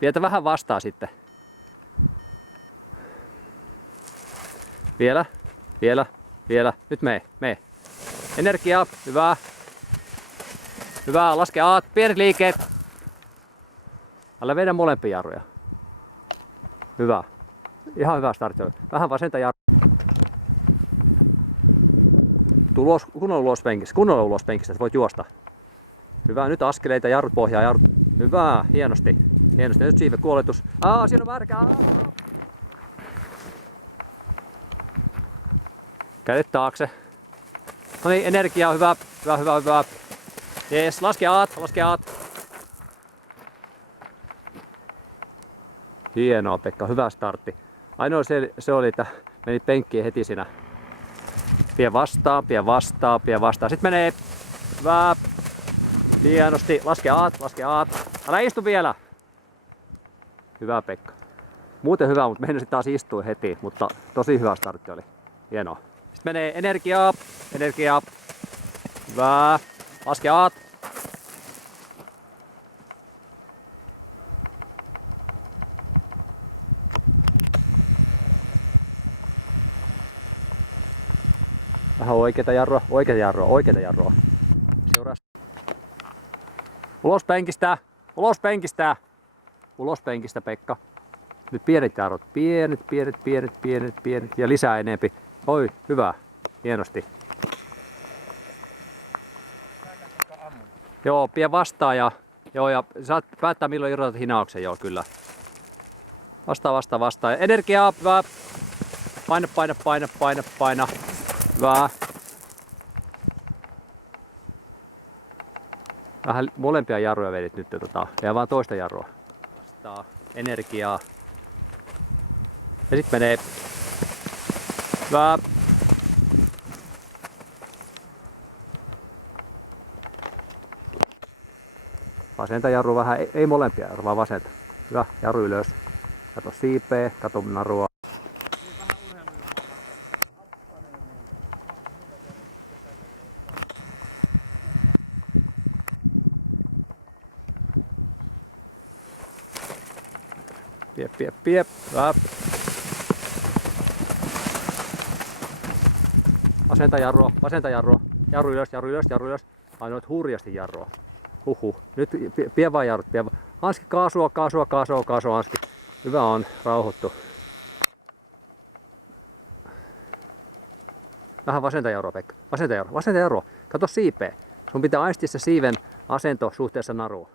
Vietä vähän vastaan sitten. Vielä. Nyt mee. Energiaa, hyvä. Hyvä, laske aat, pienet liikkeet. Älä vedä molempia jarruja. Hyvä. Ihan hyvä startti. Vähän vasenta jarrua. Kunnolla ulos penkistä, että voit juosta. Hyvä, nyt askeleita, jarrut pohjaa, jarrut. Hyvä, hienosti. Nyt siivekuoletus. Siinä on märkää. Kädet taakse. No niin, energiaa, hyvä. Jees, laske aat. Hienoa, Pekka, hyvä startti. Ainoa se oli, että meni penkkiin heti siinä. Pie vastaan. Sitten menee. Hyvä. Hienosti. Laske aat. Älä istu vielä. Hyvä, Pekka. Muuten hyvä, mutta meidän taas istuu heti, mutta tosi hyvä startti oli. Hienoa. Sitten menee energiaa. Hyvä. Laske aat. Vähän oikeita jarrua. Seuraa. Ulos penkistä, Pekka. Nyt pienet jarrut. Pienet. Ja lisää enempi. Oi, hyvä. Hienosti. Joo, pie vastaan ja saat päättää milloin irrotat hinauksen, joo kyllä. Vastaan. Energiaa, hyvä. Paina. Hyvä. Vähän molempia jarruja vedit nyt ja vaan toista jarrua. Vastaa energiaa. Ja sitten menee. Hyvä. Vasenta jarru vähän, ei molempia jarru, vaan vasenta. Hyvä, jarru ylös. Kato siipeä, kato narua. Piep. Hyvä. Vasenta jarrua. Jarru ylös. Ainoat hurjasti jarrua. Nyt pie vaan jarrut. Hanski kaasua, Hanski. Hyvä on, rauhoittu. Vähän vasenta jarrua, Pekka. Vasenta jarrua. Kato siipeä. Sun pitää aistia se siiven asento suhteessa naruun.